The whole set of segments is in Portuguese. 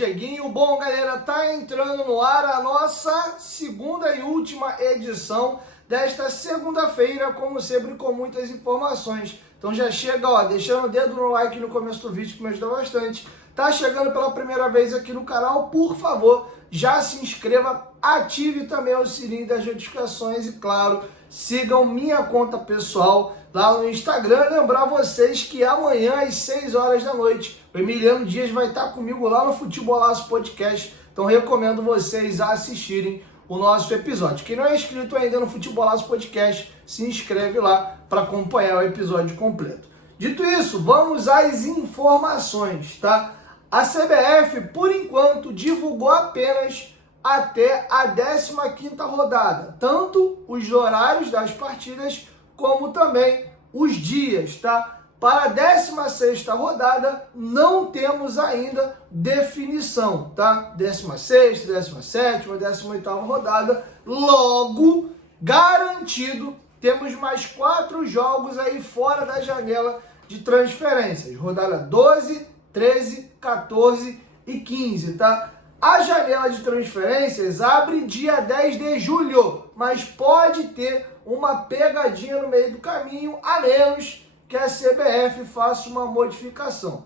Dieguinho. Bom, galera, tá entrando no ar a nossa segunda e última edição desta segunda-feira, como sempre, com muitas informações. Então já chega, ó, deixando o dedo no like no começo do vídeo, que me ajuda bastante. Tá chegando pela primeira vez aqui no canal, por favor, já se inscreva, ative também o sininho das notificações e, claro, sigam minha conta pessoal lá no Instagram. Lembrar vocês que amanhã às 6 horas da noite o Emiliano Dias vai estar comigo lá no Futebolaço Podcast. Então recomendo vocês a assistirem o nosso episódio. Quem não é inscrito ainda no Futebolaço Podcast, se inscreve lá para acompanhar o episódio completo. Dito isso, vamos às informações, tá? A CBF, por enquanto, divulgou apenas até a 15ª rodada, tanto os horários das partidas como também os dias, tá? Para a 16ª rodada não temos ainda definição, tá? 16ª, 17ª, 18ª rodada, logo garantido, temos mais 4 jogos aí fora da janela de transferências, rodada 12, 13, 14 e 15, tá? A janela de transferências abre dia 10 de julho, mas pode ter uma pegadinha no meio do caminho, a menos que a CBF faça uma modificação.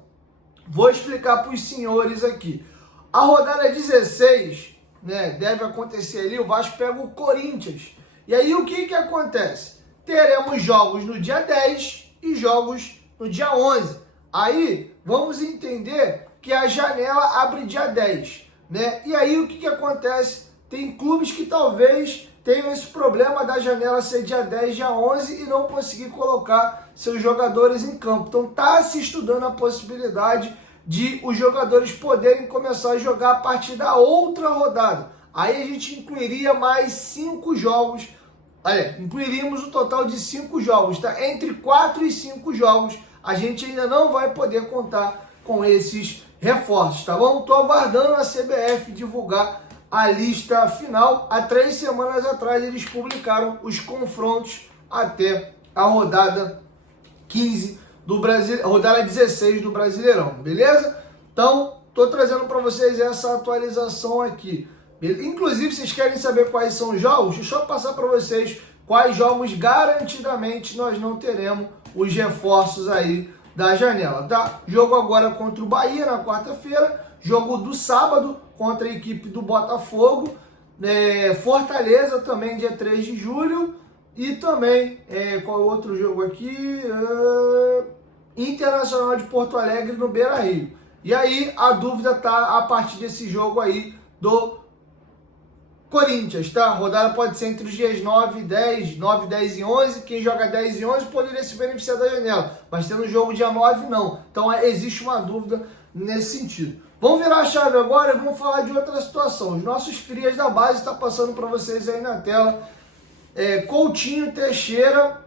Vou explicar para os senhores aqui. A rodada 16, né, deve acontecer ali, o Vasco pega o Corinthians. E aí o que acontece? Teremos jogos no dia 10 e jogos no dia 11. Aí vamos entender que a janela abre dia 10. Né? E aí o que acontece? Tem clubes que talvez tenham esse problema da janela ser dia 10, dia 11 e não conseguir colocar seus jogadores em campo. Então está se estudando a possibilidade de os jogadores poderem começar a jogar a partir da outra rodada. Aí a gente incluiria mais 5 jogos, incluiríamos o total de 5 jogos, tá? Entre 4 e 5 jogos a gente ainda não vai poder contar com esses reforços, tá bom? Tô aguardando a CBF divulgar a lista final. Há 3 semanas atrás eles publicaram os confrontos até a rodada 15 do Brasil, rodada 16 do Brasileirão, beleza? Então, tô trazendo para vocês essa atualização aqui. Inclusive, vocês querem saber quais são os jogos? Deixa eu passar para vocês quais jogos garantidamente nós não teremos os reforços aí da janela, tá? Jogo agora contra o Bahia na quarta-feira, jogo do sábado contra a equipe do Botafogo, Fortaleza também dia 3 de julho e também, qual é o outro jogo aqui? Internacional de Porto Alegre no Beira-Rio. E aí a dúvida tá a partir desse jogo aí do Corinthians, tá? A rodada pode ser entre os dias 9 e 10, 9, 10 e 11. Quem joga 10 e 11 poderia se beneficiar da janela, mas tendo jogo dia 9, não. Então existe uma dúvida nesse sentido. Vamos virar a chave agora e vamos falar de outra situação. Os nossos crias da base estão passando para vocês aí na tela. Coutinho, Teixeira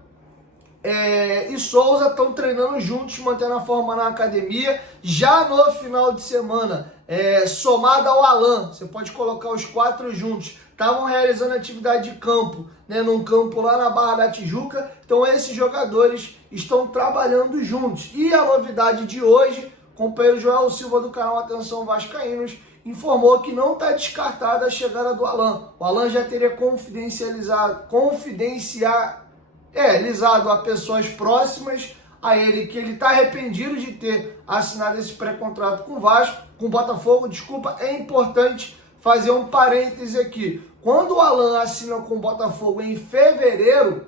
e Souza estão treinando juntos, mantendo a forma na academia. Já no final de semana, somado ao Alan, você pode colocar os 4 juntos, estavam realizando atividade de campo, né, num campo lá na Barra da Tijuca. Então esses jogadores estão trabalhando juntos. E a novidade de hoje, o companheiro Joel Silva do canal Atenção Vascaínos informou que não está descartada a chegada do Alan. O Alan já teria confidencializado a pessoas próximas a ele que ele está arrependido de ter assinado esse pré-contrato com o Vasco, com o Botafogo, desculpa. É importante fazer um parêntese aqui. Quando o Alan assina com o Botafogo em fevereiro,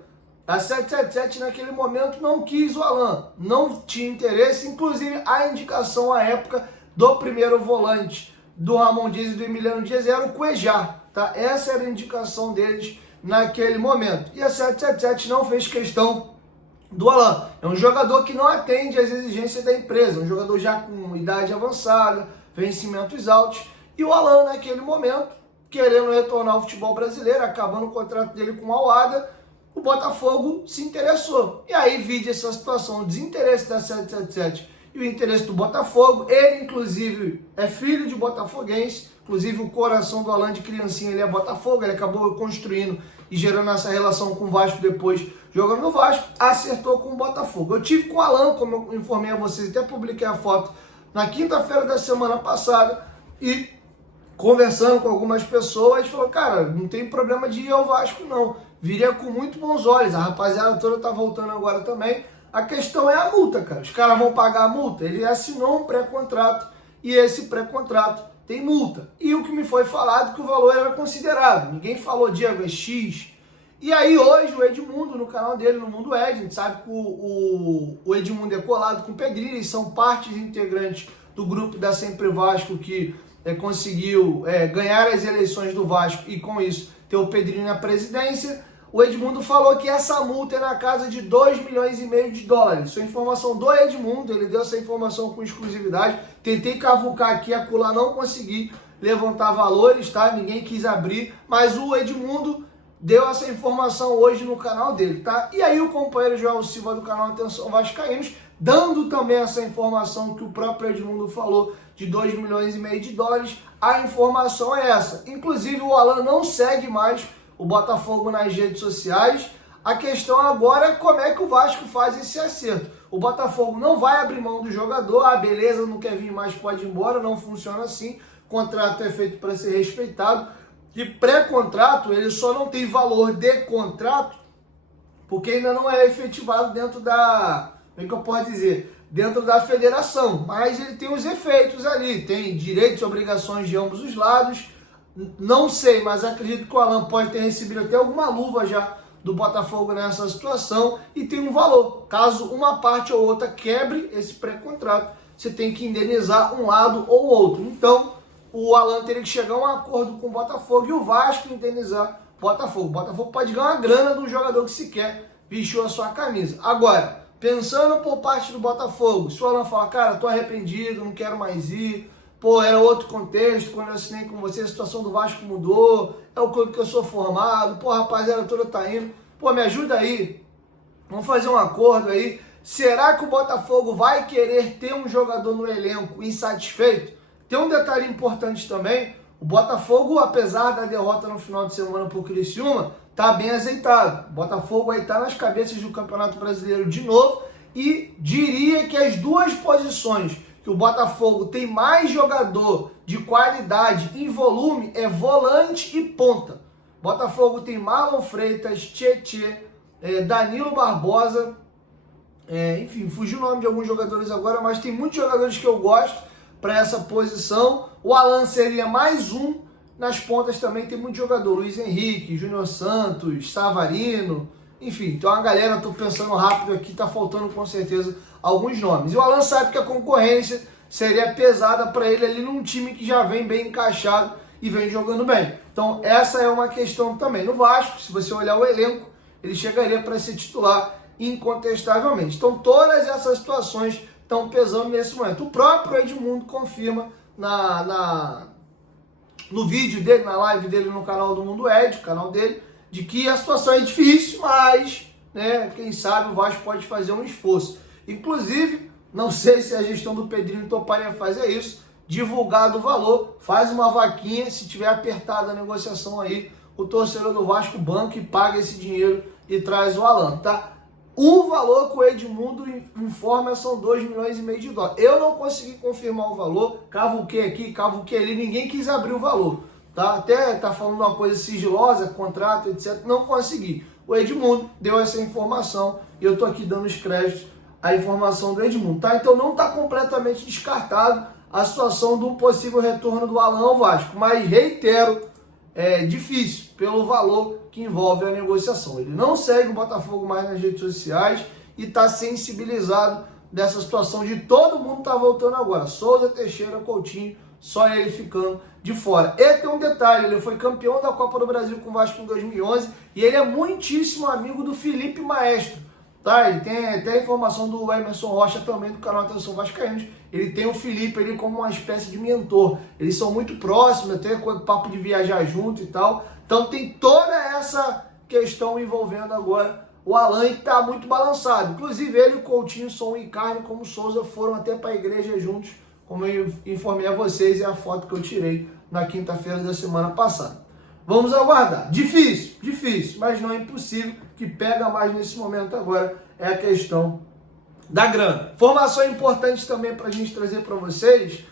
a 777 naquele momento não quis o Alan, não tinha interesse. Inclusive a indicação à época do primeiro volante do Ramon Dias e do Emiliano Dias era o Cuejar, tá? Essa era a indicação deles naquele momento. E a 777 não fez questão do Alan. É um jogador que não atende às exigências da empresa, um jogador já com idade avançada, vencimentos altos. E o Alan, naquele momento, querendo retornar ao futebol brasileiro, acabando o contrato dele com o Al-Ahly, o Botafogo se interessou. E aí, vide essa situação, o desinteresse da 777 e o interesse do Botafogo. Ele, inclusive, é filho de botafoguense. Inclusive, o coração do Alan de criancinha, ele é Botafogo. Ele acabou construindo e gerando essa relação com o Vasco depois, jogando no Vasco. Acertou com o Botafogo. Eu tive com o Alan, como eu informei a vocês, até publiquei a foto na quinta-feira da semana passada. e conversando com algumas pessoas, falou, cara, não tem problema de ir ao Vasco não, viria com muito bons olhos, a rapaziada toda tá voltando agora também. A questão é a multa, cara, os caras vão pagar a multa, ele assinou um pré-contrato e esse pré-contrato tem multa. E o que me foi falado que o valor era considerável, ninguém falou, Diego, é X. E aí hoje o Edmundo, no canal dele, no Mundo Ed, a gente sabe que o Edmundo é colado com o Pedrinho, eles são partes integrantes do grupo da Sempre Vasco que conseguiu ganhar as eleições do Vasco e com isso ter o Pedrinho na presidência. O Edmundo falou que essa multa é na casa de 2,5 milhões de dólares. Isso é informação do Edmundo, ele deu essa informação com exclusividade. Tentei cavucar aqui, acolá, não consegui levantar valores, tá? Ninguém quis abrir, mas o Edmundo deu essa informação hoje no canal dele, tá? E aí o companheiro João Silva do canal Atenção Vascaínos, dando também essa informação que o próprio Edmundo falou de 2,5 milhões de dólares, a informação é essa. Inclusive o Alan não segue mais o Botafogo nas redes sociais. A questão agora é como é que o Vasco faz esse acerto. O Botafogo não vai abrir mão do jogador, beleza, não quer vir mais, pode ir embora, não funciona assim. O contrato é feito para ser respeitado. E pré-contrato, ele só não tem valor de contrato, porque ainda não é efetivado dentro da, como é que eu posso dizer, dentro da federação, mas ele tem os efeitos ali, tem direitos e obrigações de ambos os lados, não sei, mas acredito que o Alan pode ter recebido até alguma luva já do Botafogo nessa situação e tem um valor, caso uma parte ou outra quebre esse pré-contrato, você tem que indenizar um lado ou outro, então o Alan teria que chegar a um acordo com o Botafogo e o Vasco indenizar o Botafogo. O Botafogo pode ganhar uma grana do jogador que sequer vestiu a sua camisa. Agora, pensando por parte do Botafogo, se o Alan falar, cara, tô arrependido, não quero mais ir, pô, era outro contexto, quando eu assinei com você, a situação do Vasco mudou, é o clube que eu sou formado, pô, rapaziada toda tá indo, pô, me ajuda aí, vamos fazer um acordo aí. Será que o Botafogo vai querer ter um jogador no elenco insatisfeito? Tem um detalhe importante também, o Botafogo, apesar da derrota no final de semana para o Criciúma, tá bem azeitado. O Botafogo aí tá nas cabeças do Campeonato Brasileiro de novo e diria que as duas posições que o Botafogo tem mais jogador de qualidade em volume é volante e ponta. Botafogo tem Marlon Freitas, Tietê, Danilo Barbosa, enfim, fugiu o nome de alguns jogadores agora, mas tem muitos jogadores que eu gosto para essa posição. O Alan seria mais um, nas pontas também tem muito jogador, Luiz Henrique, Júnior Santos, Savarino, enfim, tem uma galera, estou pensando rápido aqui, tá faltando com certeza alguns nomes. E o Alan sabe que a concorrência seria pesada para ele ali num time que já vem bem encaixado e vem jogando bem. Então essa é uma questão também. No Vasco, se você olhar o elenco, ele chegaria para ser titular incontestavelmente. Então todas essas situações estão pesando nesse momento. O próprio Edmundo confirma no vídeo dele, na live dele no canal do Mundo Ed, o canal dele, de que a situação é difícil, mas, né, quem sabe o Vasco pode fazer um esforço. Inclusive, não sei se a gestão do Pedrinho toparia fazer isso, divulgar do valor, faz uma vaquinha, se tiver apertada a negociação aí, o torcedor do Vasco banca e paga esse dinheiro e traz o Alan, tá? O valor que o Edmundo informa são 2,5 milhões de dólares. Eu não consegui confirmar o valor, cavuquei aqui, cavuquei ali, ninguém quis abrir o valor, tá? Até tá falando uma coisa sigilosa, contrato, etc. Não consegui. O Edmundo deu essa informação e eu tô aqui dando os créditos à informação do Edmundo, tá? Então não tá completamente descartado a situação de um possível retorno do Alan ao Vasco, mas reitero, é difícil pelo valor que envolve a negociação. Ele não segue o Botafogo mais nas redes sociais e está sensibilizado dessa situação de todo mundo tá voltando agora. Souza, Teixeira, Coutinho, só ele ficando de fora. E tem um detalhe, ele foi campeão da Copa do Brasil com o Vasco em 2011 e ele é muitíssimo amigo do Felipe Maestro. Tá? Ele tem até a informação do Emerson Rocha também, do canal Atenção Vascaínos. Ele tem o Felipe ali como uma espécie de mentor. Eles são muito próximos, até com o papo de viajar junto e tal. Então tem toda essa questão envolvendo agora o Alan e tá muito balançado. Inclusive ele, o Coutinho, Som e Carne, como o Souza, foram até para a igreja juntos, como eu informei a vocês, e a foto que eu tirei na quinta-feira da semana passada. Vamos aguardar. Difícil, mas não é impossível. O que pega mais nesse momento agora é a questão da grana. Informação importante também para a gente trazer para vocês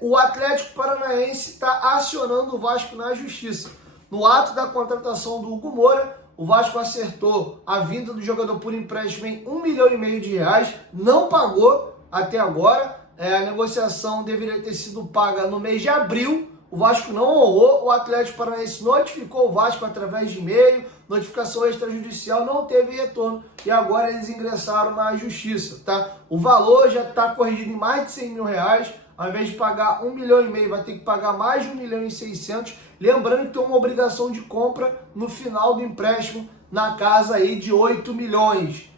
o Atlético Paranaense está acionando o Vasco na justiça. No ato da contratação do Hugo Moura, o Vasco acertou a vinda do jogador por empréstimo em R$1,5 milhão, não pagou até agora. A negociação deveria ter sido paga no mês de abril, o Vasco não honrou, o Atlético Paranaense notificou o Vasco através de e-mail, notificação extrajudicial, não teve retorno e agora eles ingressaram na justiça, tá? O valor já está corrigido em mais de R$100 mil, ao invés de pagar R$1,5 milhão, vai ter que pagar mais de R$1,6 milhão, lembrando que tem uma obrigação de compra no final do empréstimo na casa aí de R$8 milhões.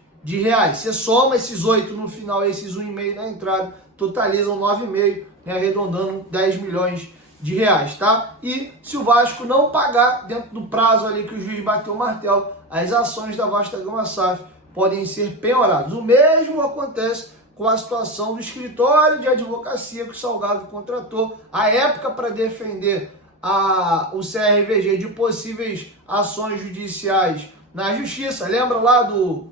Você soma esses 8 no final, esses 1,5 na entrada, totalizam 9,5, né, arredondando R$10 milhões, tá? E se o Vasco não pagar dentro do prazo ali que o juiz bateu o martelo, as ações da Vasta Gama SAF podem ser penhoradas. O mesmo acontece com a situação do escritório de advocacia que o Salgado contratou à época para defender o CRVG de possíveis ações judiciais na justiça. Lembra lá do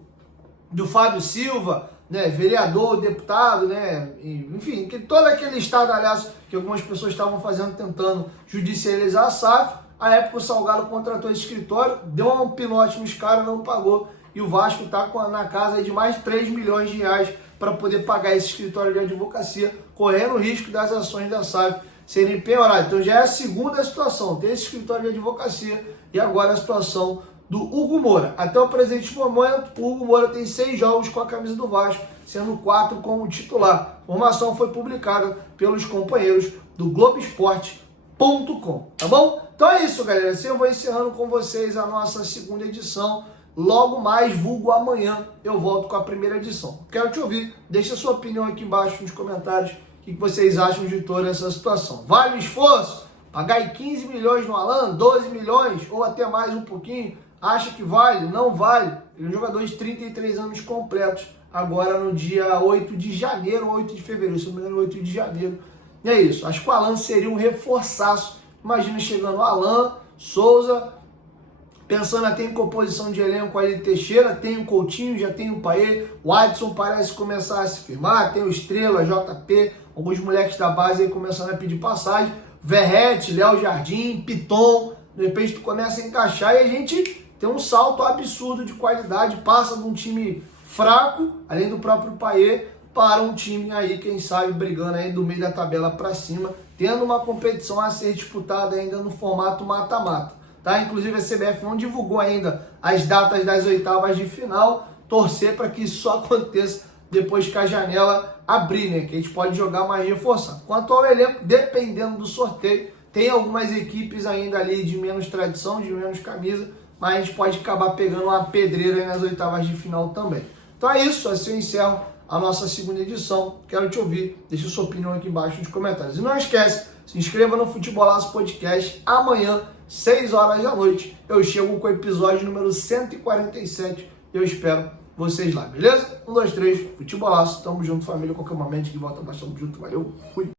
Fábio Silva, né, vereador, deputado, né, enfim, todo aquele estardalhaço que algumas pessoas estavam fazendo, tentando judicializar a SAF. À época o Salgado contratou esse escritório, deu um pinote nos caras, não pagou, e o Vasco está na casa de mais de R$3 milhões para poder pagar esse escritório de advocacia, correndo o risco das ações da SAF serem penhoradas. Então já é a segunda situação, tem esse escritório de advocacia e agora a situação do Hugo Moura. Até o presente momento, o Hugo Moura tem 6 jogos com a camisa do Vasco, sendo 4 como titular. A informação foi publicada pelos companheiros do Globoesporte.com, tá bom? Então é isso, galera. Assim eu vou encerrando com vocês a nossa segunda edição. Logo mais, vulgo amanhã, eu volto com a primeira edição. Quero te ouvir, deixa a sua opinião aqui embaixo nos comentários, o que vocês acham de toda essa situação. Vale o esforço? Pagar 15 milhões no Alan, 12 milhões ou até mais um pouquinho? Acha que vale? Não vale. Ele é um jogador de 33 anos completos, agora no dia 8 de janeiro ou 8 de fevereiro, se não me engano, 8 de janeiro. E é isso. Acho que o Alan seria um reforçaço. Imagina chegando o Alan, Souza, pensando até em composição de elenco ali, Teixeira, tem o Coutinho, já tem o Paê, o Adson parece começar a se firmar, tem o Estrela, JP, alguns moleques da base aí começando a pedir passagem, Verrete, Léo Jardim, Piton, de repente tu começa a encaixar e a gente tem um salto absurdo de qualidade, passa de um time fraco, além do próprio Paê, para um time aí, quem sabe, brigando aí do meio da tabela para cima, tendo uma competição a ser disputada ainda no formato mata-mata. Tá? Inclusive a CBF não divulgou ainda as datas das oitavas de final, torcer para que isso só aconteça depois que a janela abrir, né? Que a gente pode jogar mais reforçado. Quanto ao elenco, dependendo do sorteio, tem algumas equipes ainda ali de menos tradição, de menos camisa, mas a gente pode acabar pegando uma pedreira aí nas oitavas de final também. Então é isso, assim eu encerro a nossa segunda edição. Quero te ouvir, deixa sua opinião aqui embaixo nos comentários. E não esquece, se inscreva no Futebolaço Podcast. Amanhã, 6 horas da noite, eu chego com o episódio número 147. Eu espero vocês lá, beleza? 1, 2, 3, Futebolaço. Tamo junto, família. Qualquer momento que volta, nós tamo junto. Valeu, fui!